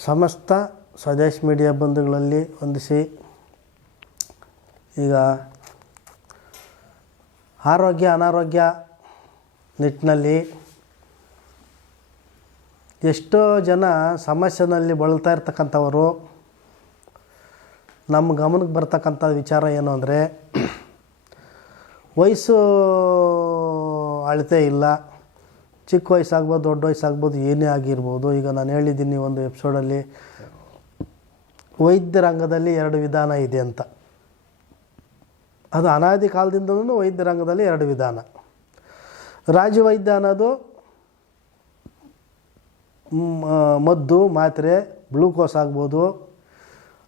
ಸಮಸ್ತ ಸ್ವದೇಶ್ ಮೀಡಿಯಾ ಬಂಧುಗಳಲ್ಲಿ ಹೊಂದಿಸಿ ಈಗ ಆರೋಗ್ಯ ಅನಾರೋಗ್ಯ ನಿಟ್ಟಿನಲ್ಲಿ ಎಷ್ಟೋ ಜನ ಸಮಸ್ಯೆನಲ್ಲಿ ಬಳಲ್ತಾ ಇರ್ತಕ್ಕಂಥವರು ನಮ್ಮ ಗಮನಕ್ಕೆ ಬರ್ತಕ್ಕಂಥ ವಿಚಾರ ಏನು ಅಂದರೆ ವಯಸ್ಸು ಅಳತೆ ಇಲ್ಲ. ಚಿಕ್ಕ ವಯಸ್ಸಾಗ್ಬೋದು, ದೊಡ್ಡ ವಯಸ್ಸಾಗ್ಬೋದು, ಏನೇ ಆಗಿರ್ಬೋದು, ಈಗ ನಾನು ಹೇಳಿದ್ದೀನಿ ಒಂದು ಎಪಿಸೋಡಲ್ಲಿ ವೈದ್ಯ ರಂಗದಲ್ಲಿ ಎರಡು ವಿಧಾನ ಇದೆ ಅಂತ. ಅದು ಅನಾದಿ ಕಾಲದಿಂದಲೂ ವೈದ್ಯ ರಂಗದಲ್ಲಿ ಎರಡು ವಿಧಾನ. ರಾಜವೈದ್ಯ ಅನ್ನೋದು ಮದ್ದು, ಮಾತ್ರೆ, ಗ್ಲೂಕೋಸ್ ಆಗ್ಬೋದು,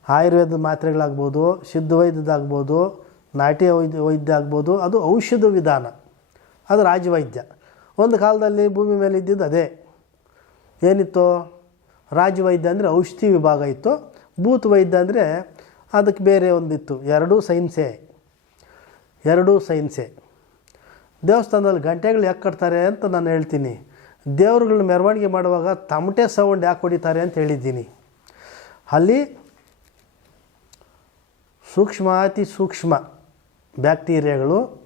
ಆಯುರ್ವೇದದ ಮಾತ್ರೆಗಳಾಗ್ಬೋದು ಸಿದ್ಧ ವೈದ್ಯದಾಗ್ಬೋದು ನಾಟಿ ವೈದ್ಯ ವೈದ್ಯ ಆಗ್ಬೋದು, ಅದು ಔಷಧ ವಿಧಾನ. ಅದು ರಾಜವೈದ್ಯ. ಒಂದು ಕಾಲದಲ್ಲಿ ಭೂಮಿ ಮೇಲೆ ಇದ್ದಿದ್ದು ಅದೇ. ಏನಿತ್ತು? ರಾಜವೈದ್ಯ ಅಂದರೆ ಔಷಧಿ ವಿಭಾಗ ಇತ್ತು. ಭೂತ ವೈದ್ಯ ಅಂದರೆ ಅದಕ್ಕೆ ಬೇರೆ ಒಂದಿತ್ತು. ಎರಡೂ ಸೈನ್ಸೇ. ಎರಡೂ ಸೈನ್ಸೇ. ದೇವಸ್ಥಾನದಲ್ಲಿ ಗಂಟೆಗಳು ಯಾಕೆ ಕಟ್ತಾರೆ ಅಂತ ನಾನು ಹೇಳ್ತೀನಿ. ದೇವರುಗಳನ್ನ ಮೆರವಣಿಗೆ ಮಾಡುವಾಗ ತಮಟೆ ಸೌಂಡ್ ಯಾಕೆ ಹೊಡಿತಾರೆ ಅಂತ ಹೇಳಿದ್ದೀನಿ. ಅಲ್ಲಿ ಸೂಕ್ಷ್ಮ ಅತಿ ಸೂಕ್ಷ್ಮ ಬ್ಯಾಕ್ಟೀರಿಯಾಗಳು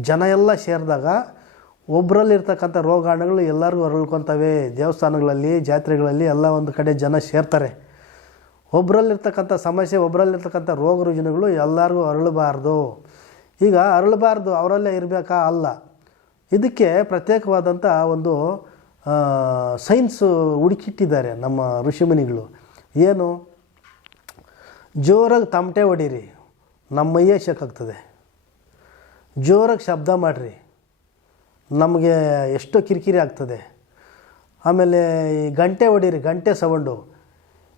ಜನ ಎಲ್ಲ ಸೇರಿದಾಗ ಒಬ್ಬರಲ್ಲಿರ್ತಕ್ಕಂಥ ರೋಗಾಣುಗಳು ಎಲ್ಲರಿಗೂ ಹರಳ್ಕೊತವೆ ದೇವಸ್ಥಾನಗಳಲ್ಲಿ, ಜಾತ್ರೆಗಳಲ್ಲಿ ಎಲ್ಲ ಒಂದು ಕಡೆ ಜನ ಸೇರ್ತಾರೆ. ಒಬ್ಬರಲ್ಲಿರ್ತಕ್ಕಂಥ ಸಮಸ್ಯೆ ಒಬ್ಬರಲ್ಲಿರ್ತಕ್ಕಂಥ ರೋಗ ರುಜಿನಗಳು ಎಲ್ಲರಿಗೂ ಅರಳಬಾರ್ದು. ಈಗ ಅರಳಬಾರ್ದು, ಅವರಲ್ಲೇ ಇರಬೇಕಾ? ಅಲ್ಲ. ಇದಕ್ಕೆ ಪ್ರತ್ಯೇಕವಾದಂಥ ಒಂದು ಸೈನ್ಸು ಹುಡುಕಿಟ್ಟಿದ್ದಾರೆ ನಮ್ಮ ಋಷಿಮುನಿಗಳು. ಏನು? ಜೋರಾಗಿ ತಮಟೆ ಹೊಡೀರಿ ನಮ್ಮ ಮೈಯೇ ಜೋರಾಗಿ ಶಬ್ದ ಮಾಡಿರಿ. ನಮಗೆ ಎಷ್ಟೋ ಕಿರಿಕಿರಿ ಆಗ್ತದೆ. ಆಮೇಲೆ ಈ ಗಂಟೆ ಹೊಡೀರಿ ಗಂಟೆ ಸೌಂಡು.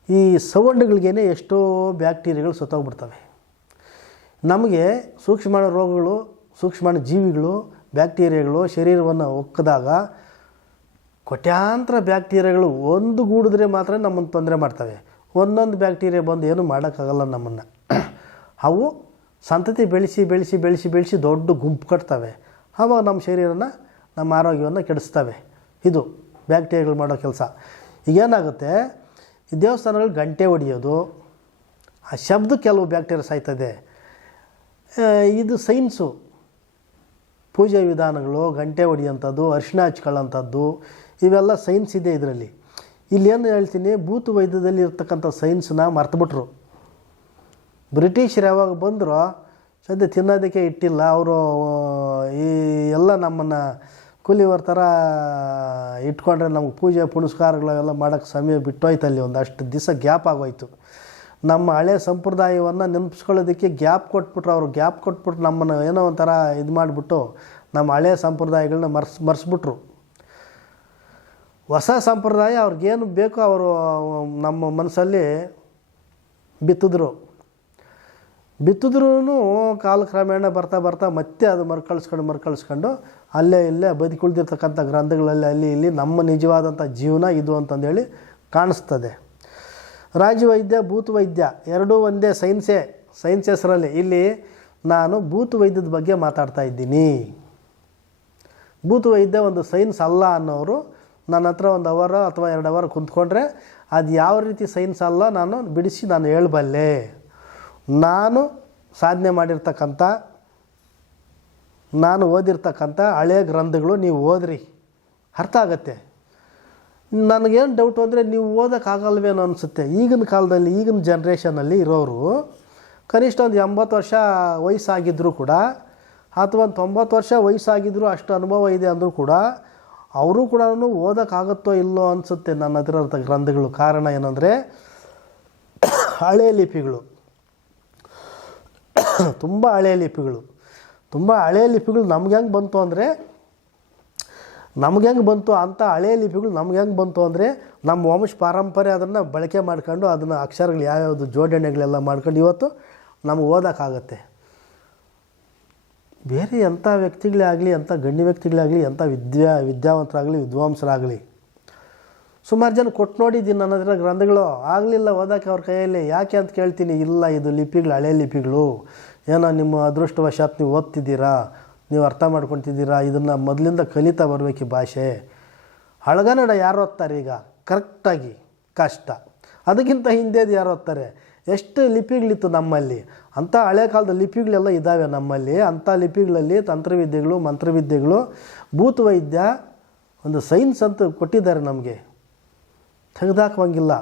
ಈ ಸೌಂಡ್ಗಳಿಗೇನೆ ಎಷ್ಟೋ ಬ್ಯಾಕ್ಟೀರಿಯಾಗಳು ಸತ್ತೋಗ್ಬಿಡ್ತವೆ. ನಮಗೆ ಸೂಕ್ಷ್ಮಾಣು ರೋಗಗಳು, ಸೂಕ್ಷ್ಮಾಣು ಜೀವಿಗಳು, ಬ್ಯಾಕ್ಟೀರಿಯಾಗಳು, ಶರೀರವನ್ನು ಒಕ್ಕದಾಗ ಕೋಟ್ಯಾಂತರ ಬ್ಯಾಕ್ಟೀರಿಯಾಗಳು ಒಂದು ಗೂಡಿದ್ರೆ ಮಾತ್ರ ನಮ್ಮನ್ನು ತೊಂದರೆ ಮಾಡ್ತವೆ. ಒಂದೊಂದು ಬ್ಯಾಕ್ಟೀರಿಯಾ ಬಂದು ಏನೂ ಮಾಡೋಕ್ಕಾಗಲ್ಲ ನಮ್ಮನ್ನು. ಅವು ಸಂತತಿ ಬೆಳೆಸಿ ಬೆಳೆಸಿ ಬೆಳೆಸಿ ಬೆಳೆಸಿ ದೊಡ್ಡ ಗುಂಪು ಕಟ್ತವೆ. ಆವಾಗ ನಮ್ಮ ಶರೀರನ, ನಮ್ಮ ಆರೋಗ್ಯವನ್ನು ಕೆಡಿಸ್ತವೆ. ಇದು ಬ್ಯಾಕ್ಟೀರಿಯಾಗಳು ಮಾಡೋ ಕೆಲಸ. ಈಗೇನಾಗುತ್ತೆ? ಈ ದೇವಸ್ಥಾನಗಳು ಗಂಟೆ ಹೊಡೆಯೋದು ಆ ಶಬ್ದ ಕೆಲವು ಬ್ಯಾಕ್ಟೀರಿಯಾ ಸಾಯ್ತದೆ. ಇದು ಸೈನ್ಸು. ಪೂಜೆ ವಿಧಾನಗಳು, ಗಂಟೆ ಹೊಡಿಯೋಂಥದ್ದು ಅರಿಶಿಣ ಹಚ್ಕೊಳ್ಳೋಂಥದ್ದು ಇವೆಲ್ಲ ಸೈನ್ಸ್ ಇದೆ ಇದರಲ್ಲಿ. ಇಲ್ಲೇನು ಹೇಳ್ತೀನಿ? ಭೂತ ವೈದ್ಯದಲ್ಲಿ ಇರ್ತಕ್ಕಂಥ ಸೈನ್ಸ್ನ ಮರ್ತುಬಿಟ್ರು. ಬ್ರಿಟಿಷರು ಯಾವಾಗ ಬಂದರು, ಸದ್ಯ ತಿನ್ನೋದಕ್ಕೆ ಇಟ್ಟಿಲ್ಲ. ಅವರು, ಈ ಎಲ್ಲ ನಮ್ಮನ್ನು ಕೂಲಿವರ್ ಥರ ಇಟ್ಕೊಂಡ್ರೆ ನಮ್ಗೆ ಪೂಜೆ ಪುನಸ್ಕಾರಗಳು ಎಲ್ಲ ಮಾಡೋಕ್ಕೆ ಸಮಯ ಬಿಟ್ಟೋಯ್ತು ಅಲ್ಲಿ ಒಂದು ಅಷ್ಟು ದಿವಸ ಗ್ಯಾಪ್ ಆಗೋಯ್ತು. ನಮ್ಮ ಹಳೆ ಸಂಪ್ರದಾಯವನ್ನು ನೆನಪಿಸ್ಕೊಳ್ಳೋದಕ್ಕೆ ಗ್ಯಾಪ್ ಕೊಟ್ಬಿಟ್ರು. ಅವರು ಗ್ಯಾಪ್ ಕೊಟ್ಬಿಟ್ಟು ನಮ್ಮನ್ನು ಏನೋ ಒಂಥರ ಇದು ಮಾಡಿಬಿಟ್ಟು ನಮ್ಮ ಹಳೆ ಸಂಪ್ರದಾಯಗಳನ್ನ ಮರ್ಸ್, ಮರೆಸ್ಬಿಟ್ರು. ಹೊಸ ಸಂಪ್ರದಾಯ ಅವ್ರಿಗೇನು ಬೇಕೋ ಅವರು ನಮ್ಮ ಮನಸ್ಸಲ್ಲಿ ಬಿತ್ತಿದ್ರು. ಬಿತ್ತಿದ್ರೂ ಕಾಲಕ್ರಮೇಣ ಬರ್ತಾ ಬರ್ತಾ ಮತ್ತೆ ಅದು ಮರುಕಳಿಸ್ಕೊಂಡು ಮರುಕಳಿಸ್ಕೊಂಡು ಅಲ್ಲೇ ಇಲ್ಲೇ ಬದುಕುಳಿದಿರ್ತಕ್ಕಂಥ ಗ್ರಂಥಗಳಲ್ಲಿ ಅಲ್ಲಿ ಇಲ್ಲಿ ನಮ್ಮ ನಿಜವಾದಂಥ ಜೀವನ ಇದು ಅಂತಂದೇಳಿ ಕಾಣಿಸ್ತದೆ. ರಾಜವೈದ್ಯ ಭೂತ ವೈದ್ಯ ಎರಡೂ ಒಂದೇ ಸೈನ್ಸೇ ಸೈನ್ಸ್ ಹೆಸರಲ್ಲಿ ಇಲ್ಲಿ ನಾನು ಭೂತ ವೈದ್ಯದ ಬಗ್ಗೆ ಮಾತಾಡ್ತಾ ಇದ್ದೀನಿ. ಭೂತ ವೈದ್ಯ ಒಂದು ಸೈನ್ಸ್ ಅಲ್ಲ ಅನ್ನೋರು ನನ್ನ ಹತ್ರ ಒಂದು ಅವರ್ ಅಥವಾ ಎರಡು ಅವರ್ ಕುಂತ್ಕೊಂಡ್ರೆ ಅದು ಯಾವ ರೀತಿ ಸೈನ್ಸ್ ಅಲ್ಲ ನಾನು ಬಿಡಿಸಿ ನಾನು ಹೇಳಬಲ್ಲೆ. ನಾನು ಸಾಧನೆ ಮಾಡಿರ್ತಕ್ಕಂಥ, ನಾನು ಓದಿರ್ತಕ್ಕಂಥ ಹಳೆಯ ಗ್ರಂಥಗಳು ನೀವು ಓದ್ರಿ. ಅರ್ಥ ಆಗತ್ತೆ. ನನಗೇನು ಡೌಟು ಅಂದರೆ ನೀವು ಓದೋಕ್ಕಾಗಲ್ವೇನೋ ಅನಿಸುತ್ತೆ. ಈಗಿನ ಕಾಲದಲ್ಲಿ, ಈಗಿನ ಜನ್ರೇಷನಲ್ಲಿ ಇರೋರು ಕನಿಷ್ಠ ಒಂದು ಎಂಬತ್ತು ವರ್ಷ ವಯಸ್ಸಾಗಿದ್ದರೂ ಕೂಡ ಅಥವಾ ಒಂದು ತೊಂಬತ್ತು ವರ್ಷ ವಯಸ್ಸಾಗಿದ್ದರೂ ಅಷ್ಟು ಅನುಭವ ಇದೆ ಅಂದರೂ ಕೂಡ ಅವರು ಕೂಡ ಓದೋಕ್ಕಾಗತ್ತೋ ಇಲ್ಲೋ ಅನಿಸುತ್ತೆ ನನ್ನ ಹತ್ರ ಗ್ರಂಥಗಳು. ಕಾರಣ ಏನಂದರೆ ಹಳೆ ಲಿಪಿಗಳು. ತುಂಬ ಹಳೆಯ ಲಿಪಿಗಳು. ತುಂಬ ಹಳೆಯ ಲಿಪಿಗಳು ನಮ್ಗೆ ಹೆಂಗೆ ಬಂತು ಅಂದರೆ, ನಮ್ಗೆ ಹೆಂಗೆ ಬಂತು ಅಂಥ ಹಳೆಯ ಲಿಪಿಗಳು ನಮ್ಗೆ ಹೆಂಗೆ ಬಂತು ಅಂದರೆ, ನಮ್ಮ ವಂಶ ಪಾರಂಪರೆ ಅದನ್ನು ಬಳಕೆ ಮಾಡ್ಕೊಂಡು ಅದನ್ನು ಅಕ್ಷರಗಳು ಯಾವ್ಯಾವುದು ಜೋಡಣೆಗಳೆಲ್ಲ ಮಾಡ್ಕೊಂಡು ಇವತ್ತು ನಮ್ಗೆ ಓದೋಕ್ಕಾಗತ್ತೆ. ಬೇರೆ ಎಂಥ ವ್ಯಕ್ತಿಗಳೇ ಆಗಲಿ ಎಂಥ ಗಣ್ಯ ವ್ಯಕ್ತಿಗಳೇ ಆಗಲಿ ಎಂಥ ವಿದ್ಯಾ, ವಿದ್ಯಾವಂತರಾಗಲಿ, ವಿದ್ವಾಂಸರಾಗಲಿ, ಸುಮಾರು ಜನ ಕೊಟ್ಟು ನೋಡಿದ್ದೀನಿ ನನ್ನ ಹತ್ರ ಗ್ರಂಥಗಳು. ಆಗಲಿಲ್ಲ ಓದೋಕೆ ಅವ್ರ ಕೈಯಲ್ಲಿ. ಯಾಕೆ ಅಂತ ಕೇಳ್ತೀನಿ. ಇಲ್ಲ, ಇದು ಲಿಪಿಗಳು ಹಳೆ ಲಿಪಿಗಳು. ಏನೋ ನಿಮ್ಮ ಅದೃಷ್ಟವಶಾತ್ ನೀವು ಓದ್ತಿದ್ದೀರಾ, ನೀವು ಅರ್ಥ ಮಾಡ್ಕೊತಿದ್ದೀರಾ ಇದನ್ನು ಮೊದಲಿಂದ ಕಲಿತಾ ಬರಬೇಕು ಭಾಷೆ. ಹಳಗನ್ನಡ ಯಾರು ಓದ್ತಾರೆ ಈಗ? ಕರೆಕ್ಟಾಗಿ, ಕಷ್ಟ. ಅದಕ್ಕಿಂತ ಹಿಂದೆದು ಯಾರು ಓದ್ತಾರೆ? ಎಷ್ಟು ಲಿಪಿಗಳಿತ್ತು ನಮ್ಮಲ್ಲಿ? ಅಂಥ ಹಳೆ ಕಾಲದ ಲಿಪಿಗಳೆಲ್ಲ ಇದ್ದಾವೆ ನಮ್ಮಲ್ಲಿ. ಅಂಥ ಲಿಪಿಗಳಲ್ಲಿ ತಂತ್ರವಿದ್ಯೆಗಳು, ಮಂತ್ರವಿದ್ಯೆಗಳು ಭೂತವೈದ್ಯ ಒಂದು ಸೈನ್ಸ್ ಅಂತ ಕೊಟ್ಟಿದ್ದಾರೆ ನಮಗೆ. ತೆಗೆದಾಕುವಂಗಿಲ್ಲ.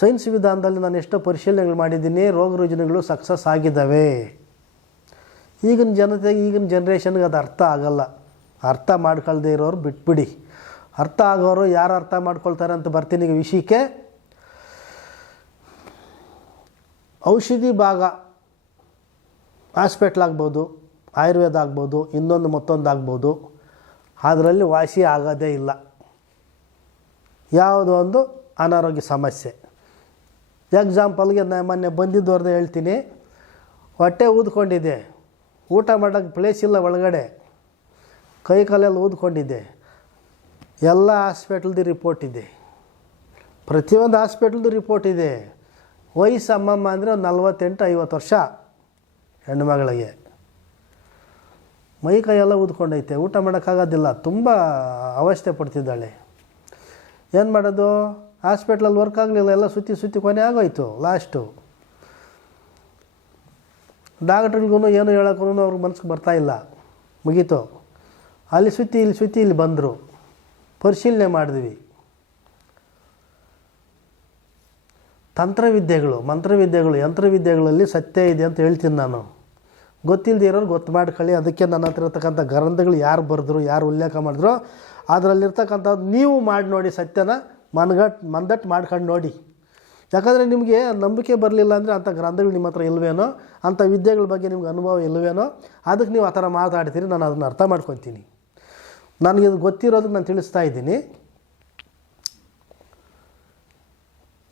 ಸೈನ್ಸ್ ವಿಧಾನದಲ್ಲಿ ನಾನು ಎಷ್ಟೋ ಪರಿಶೀಲನೆಗಳು ಮಾಡಿದ್ದೀನಿ, ರೋಗ ರುಜಿನಗಳು ಸಕ್ಸಸ್ ಆಗಿದ್ದಾವೆ. ಈಗಿನ ಜನತೆಗೆ ಈಗಿನ ಜನ್ರೇಷನ್ಗೆ ಅದು ಅರ್ಥ ಆಗಲ್ಲ. ಅರ್ಥ ಮಾಡ್ಕೊಳ್ದೇ ಇರೋರು ಬಿಟ್ಬಿಡಿ. ಅರ್ಥ ಆಗೋರು ಯಾರು ಅರ್ಥ ಮಾಡ್ಕೊಳ್ತಾರೆ ಅಂತ ಬರ್ತೀನಿ ಈಗ ವಿಷಯಕ್ಕೆ. ಔಷಧಿ ಭಾಗ ಹಾಸ್ಪಿಟ್ಲ್ ಆಗ್ಬೋದು, ಆಯುರ್ವೇದ ಆಗ್ಬೋದು, ಇನ್ನೊಂದು ಮತ್ತೊಂದು ಆಗ್ಬೋದು. ಅದರಲ್ಲಿ ವಾಸಿ ಆಗೋದೇ ಇಲ್ಲ. ಯಾವುದೋ ಒಂದು ಅನಾರೋಗ್ಯ ಸಮಸ್ಯೆ. ಎಕ್ಸಾಂಪಲ್ಗೆ ನಾನು ಮೊನ್ನೆ ಬಂದಿದ್ದವ್ರದ್ದು ಹೇಳ್ತೀನಿ. ಹೊಟ್ಟೆ ಊದ್ಕೊಂಡಿದ್ದೆ ಊಟ ಮಾಡೋಕ್ಕೆ ಪ್ಲೇಸ್ ಇಲ್ಲ ಒಳಗಡೆ. ಕೈ ಕಾಲೆಲ್ಲ ಊದ್ಕೊಂಡಿದ್ದೆ. ಎಲ್ಲ ಹಾಸ್ಪಿಟ್ಲ್ದು ರಿಪೋರ್ಟ್ ಇದೆ. ಪ್ರತಿಯೊಂದು ಹಾಸ್ಪಿಟ್ಲ್ದು ರಿಪೋರ್ಟ್ ಇದೆ. ವಯಸ್ಸು ಅಮ್ಮಮ್ಮ ಅಂದರೆ ಒಂದು ನಲ್ವತ್ತೆಂಟು, ಐವತ್ತು ವರ್ಷ ಹೆಣ್ಮಗಳಿಗೆ ಮೈ ಕೈಯೆಲ್ಲ ಊದ್ಕೊಂಡೈತೆ. ಊಟ ಮಾಡೋಕ್ಕಾಗೋದಿಲ್ಲ. ತುಂಬ ಅವಸ್ಥೆ ಪಡ್ತಿದ್ದಾಳೆ. ಏನು ಮಾಡೋದು? ಹಾಸ್ಪಿಟ್ಲಲ್ಲಿ ವರ್ಕ್ ಆಗಲಿಲ್ಲ. ಎಲ್ಲ ಸುತ್ತಿ ಸುತ್ತಿ ಕೊನೆ ಆಗೋಯ್ತು ಲಾಸ್ಟು ಡಾಕ್ಟ್ರಿಗೂ ಏನು ಹೇಳೋಕ್ಕೂ ಅವ್ರಿಗೆ ಮನಸ್ಸಿಗೆ ಬರ್ತಾಯಿಲ್ಲ ಮುಗೀತು. ಅಲ್ಲಿ ಸುತ್ತಿ ಇಲ್ಲಿ ಸುತ್ತಿ ಇಲ್ಲಿ ಬಂದರು. ಪರಿಶೀಲನೆ ಮಾಡಿದ್ವಿ. ತಂತ್ರವಿದ್ಯೆಗಳು, ಮಂತ್ರವಿದ್ಯೆಗಳು, ಯಂತ್ರವಿದ್ಯೆಗಳಲ್ಲಿ ಸತ್ಯ ಇದೆ ಅಂತ ಹೇಳ್ತೀನಿ ನಾನು. ಗೊತ್ತಿಲ್ಲದೆ ಇರೋರು ಗೊತ್ತು ಮಾಡ್ಕೊಳ್ಳಿ ಅದಕ್ಕೆ ನನ್ನ ಹತ್ರ ಇರ್ತಕ್ಕಂಥ ಗ್ರಂಥಗಳು ಯಾರು ಬರೆದ್ರು, ಯಾರು ಉಲ್ಲೇಖ ಮಾಡಿದ್ರು, ಅದರಲ್ಲಿರ್ತಕ್ಕಂಥದ್ದು ನೀವು ಮಾಡಿ ನೋಡಿ ಸತ್ಯನ ಮನ್ಗಟ್ ಮಂದಟ್ಟು ಮಾಡ್ಕೊಂಡು ನೋಡಿ. ಯಾಕಂದರೆ ನಿಮಗೆ ನಂಬಿಕೆ ಬರಲಿಲ್ಲ ಅಂದರೆ ಅಂಥ ಗ್ರಂಥಗಳು ನಿಮ್ಮ ಹತ್ರ ಇಲ್ವೇನೋ ಅಂಥ ವಿದ್ಯೆಗಳ ಬಗ್ಗೆ ನಿಮ್ಗೆ ಅನುಭವ ಇಲ್ವೇನೋ, ಅದಕ್ಕೆ ನೀವು ಆ ಥರ ಮಾತಾಡ್ತೀರಿ, ನಾನು ಅದನ್ನು ಅರ್ಥ ಮಾಡ್ಕೊತೀನಿ ನನಗೆ ಇದು ಗೊತ್ತಿರೋದಕ್ಕೆ ನಾನು ತಿಳಿಸ್ತಾ ಇದ್ದೀನಿ.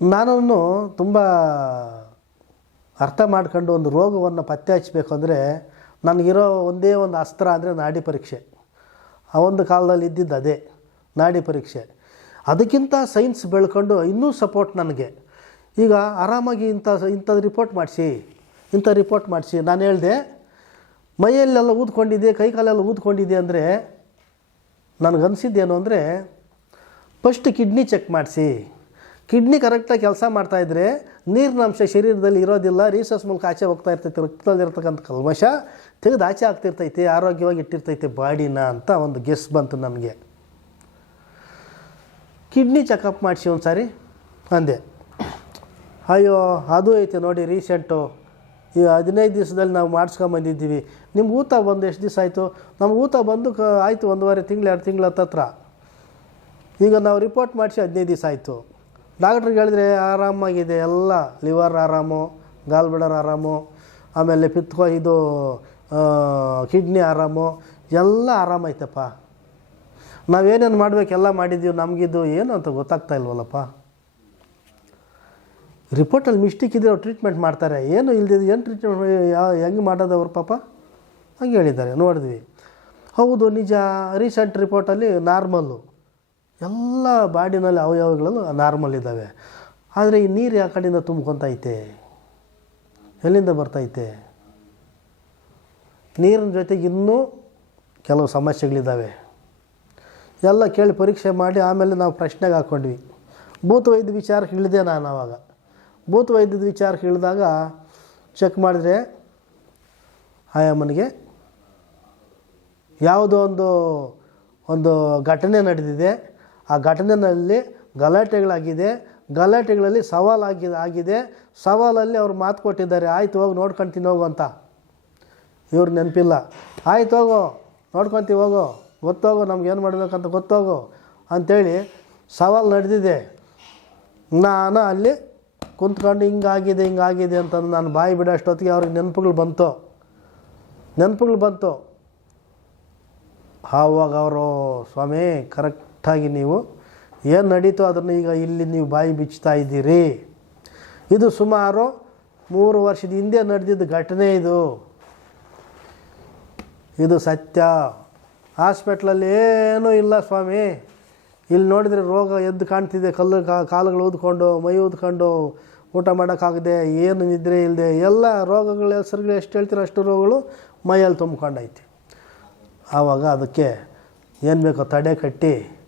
ನಾನು ತುಂಬ ಅರ್ಥ ಮಾಡ್ಕೊಂಡು ಒಂದು ರೋಗವನ್ನು ಪತ್ತೆ ಹಚ್ಚಬೇಕು ಅಂದರೆ ನನಗಿರೋ ಒಂದೇ ಒಂದು ಅಸ್ತ್ರ ಅಂದರೆ ನಾಡಿ ಪರೀಕ್ಷೆ. ಆ ಒಂದು ಕಾಲದಲ್ಲಿ ಇದ್ದಿದ್ದು ಅದೇ ನಾಡಿ ಪರೀಕ್ಷೆ. ಅದಕ್ಕಿಂತ ಸೈನ್ಸ್ ಬೆಳ್ಕೊಂಡು ಇನ್ನೂ ಸಪೋರ್ಟ್ ನನಗೆ. ಈಗ ಆರಾಮಾಗಿ ಇಂಥ ಇಂಥದ್ದು ರಿಪೋರ್ಟ್ ಮಾಡಿಸಿ. ಇಂಥ ರಿಪೋರ್ಟ್ ಮಾಡಿಸಿ. ನಾನು ಹೇಳಿದೆ, ಮೈಯಲ್ಲೆಲ್ಲ ಊದ್ಕೊಂಡಿದ್ದೆ ಕೈ ಕಾಲೆಲ್ಲ ಊದ್ಕೊಂಡಿದ್ದೆ ಅಂದರೆ ನನಗನ್ಸಿದ್ದೇನು ಅಂದರೆ ಫಸ್ಟ್ ಕಿಡ್ನಿ ಚೆಕ್ ಮಾಡಿಸಿ. ಕಿಡ್ನಿ ಕರೆಕ್ಟಾಗಿ ಕೆಲಸ ಮಾಡ್ತಾಯಿದ್ರೆ ನೀರಿನ ಅಂಶ ಶರೀರದಲ್ಲಿ ಇರೋದಿಲ್ಲ ರೀಸಸ್ ಮೂಲಕ ಆಚೆ ಹೋಗ್ತಾ ಇರ್ತೈತೆ ರಕ್ತದಲ್ಲಿರ್ತಕ್ಕಂಥ ಕಲ್ಮಶ, ತೆಗೆದು ಆಚೆ ಆಗ್ತಿರ್ತೈತೆ, ಆರೋಗ್ಯವಾಗಿ ಇಟ್ಟಿರ್ತೈತೆ ಬಾಡಿನ ಅಂತ ಒಂದು ಗೆಸ್ ಬಂತು ನನಗೆ ಕಿಡ್ನಿ ಚೆಕಪ್ ಮಾಡಿಸಿ ಒಂದು ಸಾರಿ ಅಂದೆ. ಅಯ್ಯೋ, ಅದು ಐತೆ ನೋಡಿ ರೀಸೆಂಟು. ಈ ಹದಿನೈದು ದಿವಸದಲ್ಲಿ ನಾವು ಮಾಡಿಸ್ಕೊಂಬಂದಿದ್ದೀವಿ. ನಿಮ್ಮ ಊತ ಬಂದು ಎಷ್ಟು ದಿವಸ ಆಯಿತು? ನಮ್ಮ ಊತ ಬಂದು ಕ, ಆಯಿತು ಒಂದೂವರೆ ತಿಂಗಳು, ಎರಡು ತಿಂಗಳ ಹತ್ತತ್ರ. ಈಗ ನಾವು ರಿಪೋರ್ಟ್ ಮಾಡಿಸಿ ಹದಿನೈದು ದಿವಸ ಆಯಿತು. ಡಾಕ್ಟ್ರಿಗೆ ಹೇಳಿದ್ರೆ ಆರಾಮಾಗಿದೆ, ಎಲ್ಲ ಲಿವರ್ ಆರಾಮು ಗಾಲ್ ಬ್ಲಡರ್ ಆರಾಮು, ಆಮೇಲೆ ಪಿತ್ಕೋ, ಇದು ಕಿಡ್ನಿ ಆರಾಮು, ಎಲ್ಲ ಆರಾಮಾಯ್ತಪ್ಪ ನಾವೇನೇನು ಮಾಡಬೇಕೆಲ್ಲ ಮಾಡಿದ್ದೀವಿ, ನಮಗಿದು ಏನು ಅಂತ ಗೊತ್ತಾಗ್ತಾ ಇಲ್ವಲ್ಲಪ್ಪ. ರಿಪೋರ್ಟಲ್ಲಿ ಮಿಸ್ಟೇಕ್ ಇದ್ದರೆ ಅವ್ರು ಟ್ರೀಟ್ಮೆಂಟ್ ಮಾಡ್ತಾರೆ. ಏನು ಇಲ್ದಿದ್ದು ಏನು ಟ್ರೀಟ್ಮೆಂಟ್ ಹೆಂಗೆ ಮಾಡೋದು ಅವ್ರ ಪಾಪ? ಹಂಗೆ ಹೇಳಿದ್ದಾರೆ. ನೋಡಿದ್ವಿ. ಹೌದು, ನಿಜ. ರೀಸೆಂಟ್ ರಿಪೋರ್ಟಲ್ಲಿ ನಾರ್ಮಲ್ಲು ಎಲ್ಲ ಬಾಡಿನಲ್ಲಿ ಅವಯವಗಳಲ್ಲೂ ನಾರ್ಮಲ್ ಇದ್ದಾವೆ. ಆದರೆ ಈ ನೀರು ಯಾವ ಕಡೆಯಿಂದ ತುಂಬ್ಕೊತೈತೆ? ಎಲ್ಲಿಂದ ಬರ್ತೈತೆ? ನೀರಿನ ಜೊತೆಗೆ ಇನ್ನೂ ಕೆಲವು ಸಮಸ್ಯೆಗಳಿದ್ದಾವೆ. ಎಲ್ಲ ಕೇಳಿ ಪರೀಕ್ಷೆ ಮಾಡಿ ಆಮೇಲೆ ನಾವು ಪ್ರಶ್ನೆಗೆ ಹಾಕ್ಕೊಂಡ್ವಿ ಭೂತ ವೈದ್ಯ ವಿಚಾರಕ್ಕೆ ಇಳಿದೆ ನಾನು ಆವಾಗ ಭೂತ ವೈದ್ಯದ ವಿಚಾರ ಇಳಿದಾಗ ಚೆಕ್ ಮಾಡಿದ್ರೆ ಆಯಮ್ಮನಿಗೆ ಯಾವುದೋ ಒಂದು ಒಂದು ಘಟನೆ ನಡೆದಿದೆ. ಆ ಘಟನೆಯಲ್ಲಿ ಗಲಾಟೆಗಳಾಗಿದೆ. ಗಲಾಟೆಗಳಲ್ಲಿ ಸವಾಲಾಗಿ, ಆಗಿದೆ. ಸವಾಲಲ್ಲಿ ಅವ್ರು ಮಾತು ಕೊಟ್ಟಿದ್ದಾರೆ. ಆಯ್ತು ಹೋಗಿ ನೋಡ್ಕೊಳ್ತೀನಿ ಹೋಗು ಅಂತ. ಇವ್ರು ನೆನಪಿಲ್ಲ. ಆಯ್ತು ಹೋಗು ನೋಡ್ಕೊತೀವಿ ಹೋಗು. ಗೊತ್ತೋಗು, ನಮ್ಗೆ ಏನು ಮಾಡಬೇಕಂತ ಗೊತ್ತೋಗು. ಅಂಥೇಳಿ ಸವಾಲು ನಡೆದಿದೆ. ನಾನು ಅಲ್ಲಿ ಕುಂತ್ಕೊಂಡು ಹಿಂಗಾಗಿದೆ ಹಿಂಗಾಗಿದೆ ಅಂತಂದು ನಾನು ಬಾಯಿ ಬಿಡೋ ಅಷ್ಟೊತ್ತಿಗೆ ಅವ್ರಿಗೆ ನೆನಪುಗಳು ಬಂತು? ನೆನಪುಗಳು ಬಂತು? ಆವಾಗ ಅವರು, ಸ್ವಾಮಿ, ಕರೆಕ್ಟಾಗಿ ನೀವು ಏನು ನಡೀತೋ ಅದನ್ನು ಈಗ ಇಲ್ಲಿ ನೀವು ಬಾಯಿ ಬಿಚ್ತಾ ಇದ್ದೀರಿ? ಇದು ಸುಮಾರು ಮೂರು ವರ್ಷದ ಹಿಂದೆ ನಡೆದಿದ್ದ ಘಟನೆ ಇದು. ಇದು ಸತ್ಯ. ಹಾಸ್ಪಿಟ್ಲಲ್ಲಿ ಏನೂ ಇಲ್ಲ ಸ್ವಾಮಿ. ಇಲ್ಲಿ ನೋಡಿದರೆ ರೋಗ ಎದ್ದು ಕಾಣ್ತಿದೆ, ಕಲ್ಲು ಕಾ- ಕಾಲುಗಳು ಊದ್ಕೊಂಡು, ಮೈ ಊದ್ಕೊಂಡು, ಊಟ ಮಾಡೋಕ್ಕಾಗದೆ, ಏನು ನಿದ್ರೆ ಇಲ್ಲದೆ ಎಲ್ಲ ರೋಗಗಳ ಹೆಸರುಗಳು ಎಷ್ಟು ಹೇಳ್ತೀರೋ ಅಷ್ಟು ರೋಗಗಳು ಮೈಯಲ್ಲಿ ತುಂಬಿಕೊಂಡೈತಿ. ಆವಾಗ ಅದಕ್ಕೆ ಏನು ಬೇಕೋ ತಡೆ ಕಟ್ಟಿ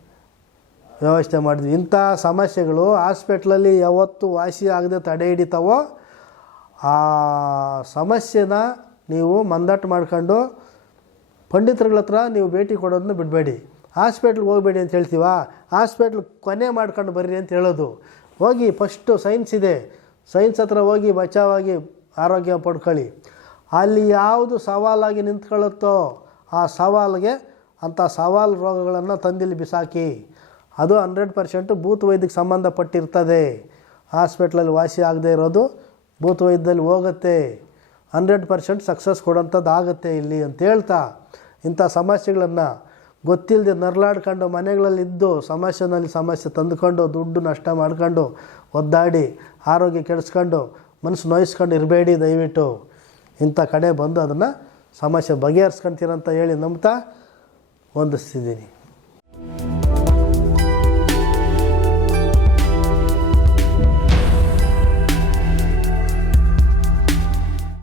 ವ್ಯವಸ್ಥೆ ಮಾಡಿದ್ವಿ. ಇಂಥ ಸಮಸ್ಯೆಗಳು ಹಾಸ್ಪಿಟ್ಲಲ್ಲಿ ಯಾವತ್ತು ವಾಸಿ ಆಗದೆ ತಡೆ ಹಿಡಿತಾವೋ ಆ ಸಮಸ್ಯೆನ ನೀವು ಮಂದಟ್ಟು ಮಾಡ್ಕೊಂಡು ಪಂಡಿತರುಗಳ ಹತ್ರ ನೀವು ಭೇಟಿ ಕೊಡೋದನ್ನ ಬಿಡಬೇಡಿ. ಹಾಸ್ಪಿಟ್ಲ್ಗೆ ಹೋಗಬೇಡಿ ಅಂತ ಹೇಳ್ತೀವಾ? ಹಾಸ್ಪಿಟ್ಲ್ ಕೊನೆ ಮಾಡ್ಕೊಂಡು ಬರ್ರಿ ಅಂತ ಹೇಳೋದು. ಹೋಗಿ ಫಸ್ಟು ಸೈನ್ಸ್ ಇದೆ. ಸೈನ್ಸ್ ಹತ್ರ ಹೋಗಿ ಬಚಾವಾಗಿ ಆರೋಗ್ಯ ಪಡ್ಕೊಳ್ಳಿ. ಅಲ್ಲಿ ಯಾವುದು ಸವಾಲಾಗಿ ನಿಂತ್ಕೊಳ್ಳುತ್ತೋ ಆ ಸವಾಲಿಗೆ ಅಂಥ ಸವಾಲು ರೋಗಗಳನ್ನು ತಂದಿಲ್ಲಿ ಬಿಸಾಕಿ. ಅದು ಹಂಡ್ರೆಡ್ ಪರ್ಸೆಂಟು ಭೂತ ವೈದ್ಯಕ್ಕೆ ಸಂಬಂಧಪಟ್ಟಿರ್ತದೆ. ಹಾಸ್ಪಿಟ್ಲಲ್ಲಿ ವಾಸಿ ಆಗದೆ ಇರೋದು ಭೂತ ವೈದ್ಯದಲ್ಲಿ ಹೋಗುತ್ತೆ. ಹಂಡ್ರೆಡ್ ಪರ್ಸೆಂಟ್ ಸಕ್ಸಸ್ ಕೊಡೋಂಥದ್ದು ಆಗುತ್ತೆ ಇಲ್ಲಿ ಅಂತ ಹೇಳ್ತಾ ಇಂಥ ಸಮಸ್ಯೆಗಳನ್ನು ಗೊತ್ತಿಲ್ಲದೆ ನರಳಾಡ್ಕೊಂಡು ಮನೆಗಳಲ್ಲಿದ್ದು ಸಮಸ್ಯೆನಲ್ಲಿ ಸಮಸ್ಯೆ ತಂದುಕೊಂಡು ದುಡ್ಡು ನಷ್ಟ ಮಾಡ್ಕೊಂಡು ಒದ್ದಾಡಿ ಆರೋಗ್ಯ ಕೆಡಿಸ್ಕೊಂಡು ಮನಸ್ಸು ನೋಯಿಸ್ಕೊಂಡು ಇರಬೇಡಿ ದಯವಿಟ್ಟು. ಇಂಥ ಕಡೆ ಬಂದು ಅದನ್ನು ಸಮಸ್ಯೆ ಬಗೆಹರಿಸ್ಕೊಂತೀರಂತ ಹೇಳಿ ನಂಬ್ತಾ ಹೊಂದಿಸ್ತಿದ್ದೀನಿ